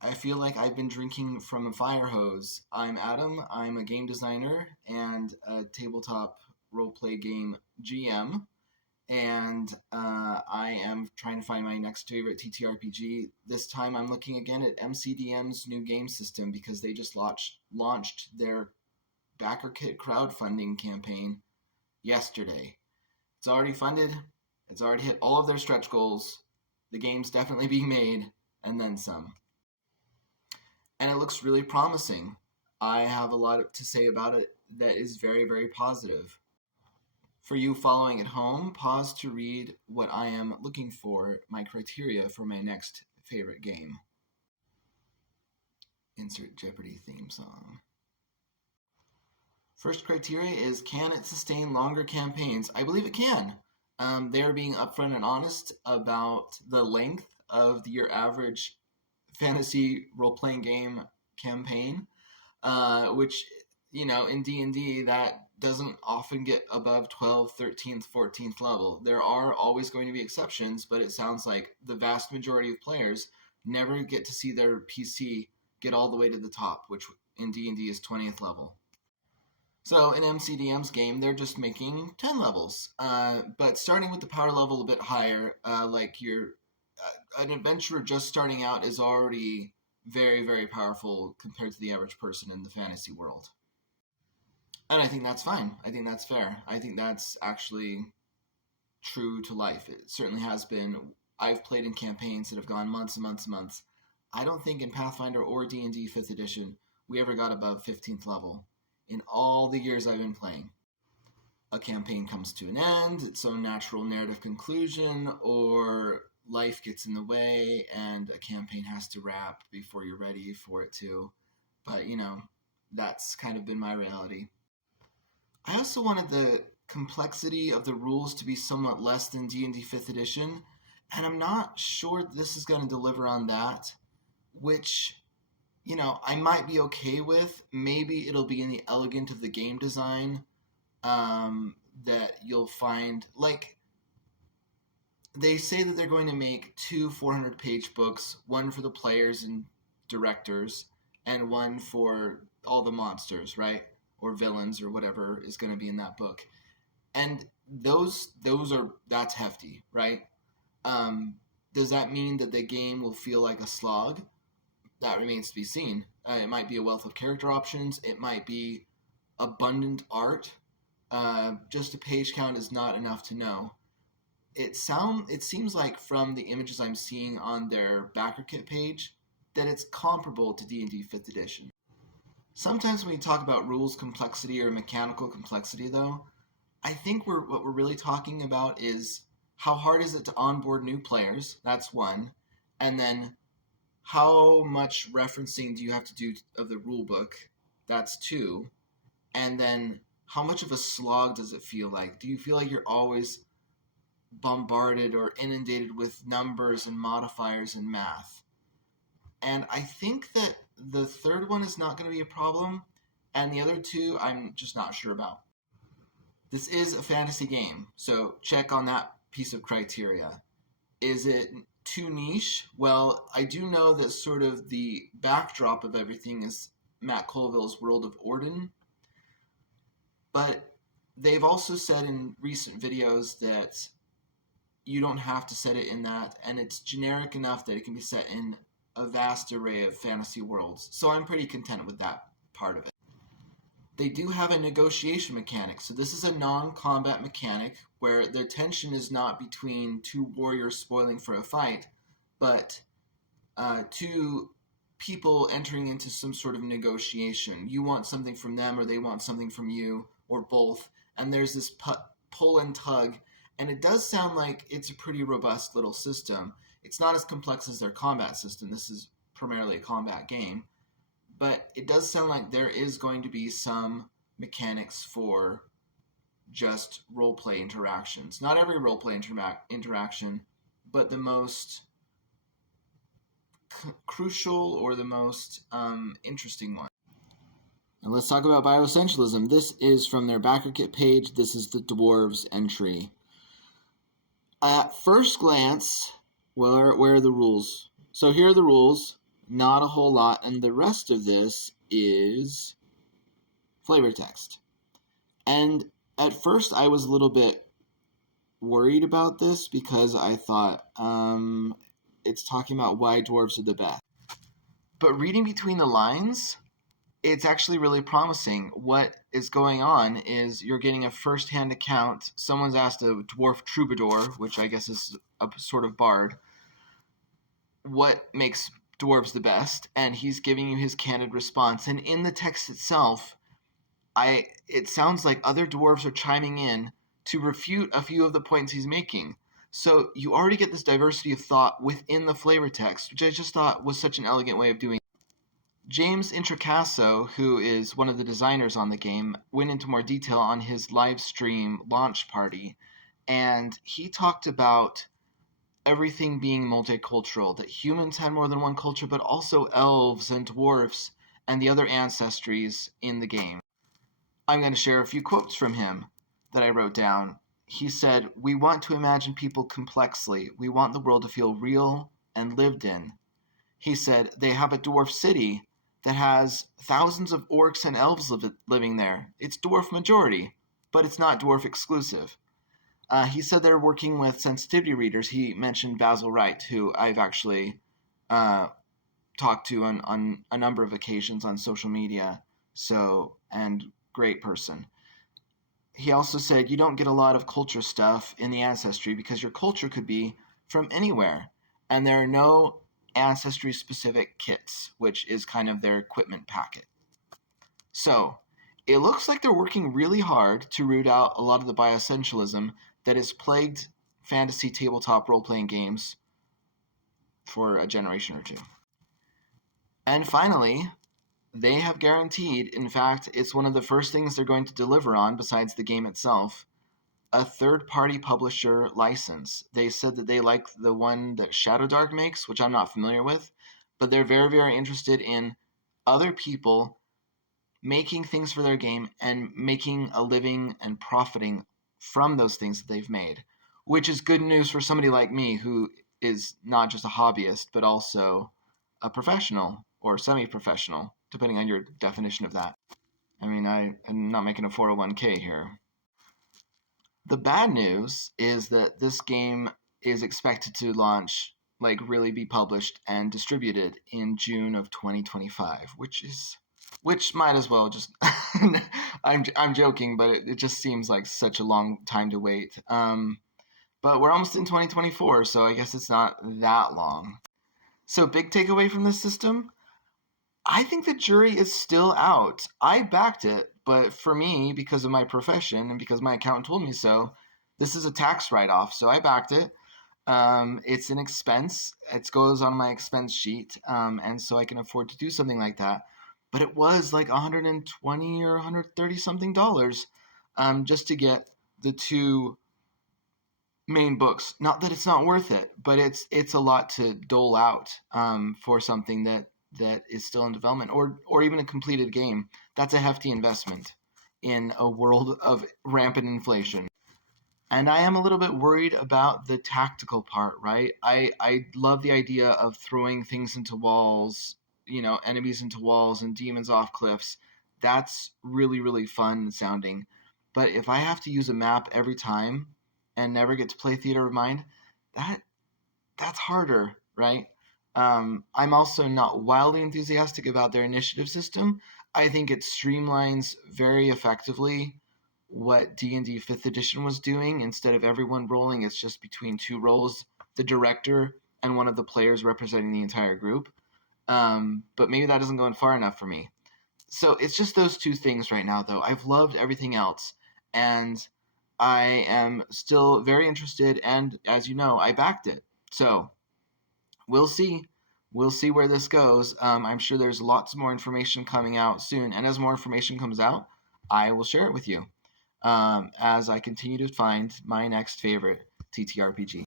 I feel like I've been drinking from a fire hose. I'm Adam. I'm a game designer and a tabletop roleplay game GM, and I am trying to find my next favorite TTRPG. This time, I'm looking again at MCDM's new game system because they just launched their backer kit crowdfunding campaign yesterday. It's already funded. It's already hit all of their stretch goals. The game's definitely being made, and then some. And it looks really promising. I have a lot to say about it that is very, very positive. For you following at home, pause to read what I am looking for, my criteria for my next favorite game. Insert Jeopardy theme song. First criteria is, can it sustain longer campaigns? I believe it can. They are being upfront and honest about the length of your average fantasy role-playing game campaign, which, in D&D, that doesn't often get above 12th, 13th, 14th level. There are always going to be exceptions, but it sounds like the vast majority of players never get to see their PC get all the way to the top, which in D&D is 20th level. So in MCDM's game, they're just making 10 levels, but starting with the power level a bit higher, an adventurer just starting out is already very, very powerful compared to the average person in the fantasy world. And I think that's fine. I think that's fair. I think that's actually true to life. It certainly has been. I've played in campaigns that have gone months and months and months. I don't think in Pathfinder or D&D 5th edition we ever got above 15th level. In all the years I've been playing, a campaign comes to an end, its own natural narrative conclusion, or life gets in the way and a campaign has to wrap before you're ready for it to. But, that's kind of been my reality. I also wanted the complexity of the rules to be somewhat less than D&D 5th edition, and I'm not sure this is going to deliver on that, which, I might be okay with. Maybe it'll be in the elegant of the game design that you'll find, like, they say that they're going to make 2 400-page books, one for the players and directors, and one for all the monsters, right? Or villains or whatever is going to be in that book. And that's hefty, right? Does that mean that the game will feel like a slog? That remains to be seen. It might be a wealth of character options. It might be abundant art. Just a page count is not enough to know. It seems like from the images I'm seeing on their backer kit page that it's comparable to D&D 5th edition. Sometimes when we talk about rules complexity or mechanical complexity, though, I think what we're really talking about is how hard is it to onboard new players? That's one. And then how much referencing do you have to do of the rule book? That's 2. And then how much of a slog does it feel like? Do you feel like you're always bombarded or inundated with numbers and modifiers and math? And I think that the third one is not going to be a problem, and the other 2 I'm just not sure about. This is a fantasy game, so check on that piece of criteria. Is it too niche? Well, I do know that sort of the backdrop of everything is Matt Colville's World of Orden, but they've also said in recent videos that you don't have to set it in that, and it's generic enough that it can be set in a vast array of fantasy worlds, so I'm pretty content with that part of it. They do have a negotiation mechanic, so this is a non-combat mechanic where their tension is not between 2 warriors spoiling for a fight, but 2 people entering into some sort of negotiation. You want something from them, or they want something from you, or both, and there's this pull and tug, and it does sound like it's a pretty robust little system. It's not as complex as their combat system. This is primarily a combat game. But it does sound like there is going to be some mechanics for just roleplay interactions. Not every roleplay interaction, but the most crucial or the most interesting one. And let's talk about bioessentialism. This is from their backer kit page. This is the dwarves entry. At first glance, where are the rules? So here are the rules. not a whole lot, and the rest of this is flavor text. And at first I was a little bit worried about this because I thought it's talking about why dwarves are the best. But reading between the lines, it's actually really promising. What is going on is you're getting a first-hand account. Someone's asked a dwarf troubadour, which I guess is a sort of bard, what makes dwarves the best, and he's giving you his candid response. And in the text itself, it sounds like other dwarves are chiming in to refute a few of the points he's making. So you already get this diversity of thought within the flavor text, which I just thought was such an elegant way of doing it. James Introcaso, who is one of the designers on the game, went into more detail on his live stream launch party, and he talked about everything being multicultural, that humans had more than one culture, but also elves and dwarfs and the other ancestries in the game. I'm going to share a few quotes from him that I wrote down. He said, "We want to imagine people complexly. We want the world to feel real and lived in." He said, "They have a dwarf city that has thousands of orcs and elves living there. It's dwarf majority, but it's not dwarf exclusive." He said they're working with sensitivity readers. He mentioned Basil Wright, who I've actually talked to on a number of occasions on social media. And great person. He also said you don't get a lot of culture stuff in the Ancestry because your culture could be from anywhere, and there are no Ancestry-specific kits, which is kind of their equipment packet. So, it looks like they're working really hard to root out a lot of the bioessentialism that has plagued fantasy tabletop role-playing games for a generation or two. And finally, they have guaranteed, in fact, it's one of the first things they're going to deliver on besides the game itself, a third-party publisher license. They said that they like the one that Shadowdark makes, which I'm not familiar with, but they're very, very interested in other people making things for their game and making a living and profiting from those things that they've made, which is good news for somebody like me who is not just a hobbyist, but also a professional or semi-professional, depending on your definition of that. I mean, I'm not making a 401k here. The bad news is that this game is expected to launch, really be published and distributed in June of 2025, which might as well just I'm joking, but it just seems like such a long time to wait. But we're almost in 2024, so I guess it's not that long. So big takeaway from this system, I think the jury is still out. I backed it, but for me, because of my profession and because my accountant told me so, this is a tax write-off, so I backed it. It's an expense. It goes on my expense sheet, and so I can afford to do something like that. But it was like $120 or $130 something just to get the two main books. Not that it's not worth it, but it's a lot to dole out for something that is still in development, or even a completed game. That's a hefty investment in a world of rampant inflation. And I am a little bit worried about the tactical part, right? I love the idea of throwing things into walls, enemies into walls and demons off cliffs. That's really, really fun sounding. But if I have to use a map every time and never get to play Theater of Mind, that's harder, right? I'm also not wildly enthusiastic about their initiative system. I think it streamlines very effectively what D&D 5th edition was doing. Instead of everyone rolling, it's just between two roles, the director and one of the players representing the entire group. But maybe that doesn't go far enough for me. So it's just those two things right now, though. I've loved everything else, and I am still very interested, and as you know, I backed it. So we'll see. We'll see where this goes. I'm sure there's lots more information coming out soon, and as more information comes out, I will share it with you as I continue to find my next favorite TTRPG.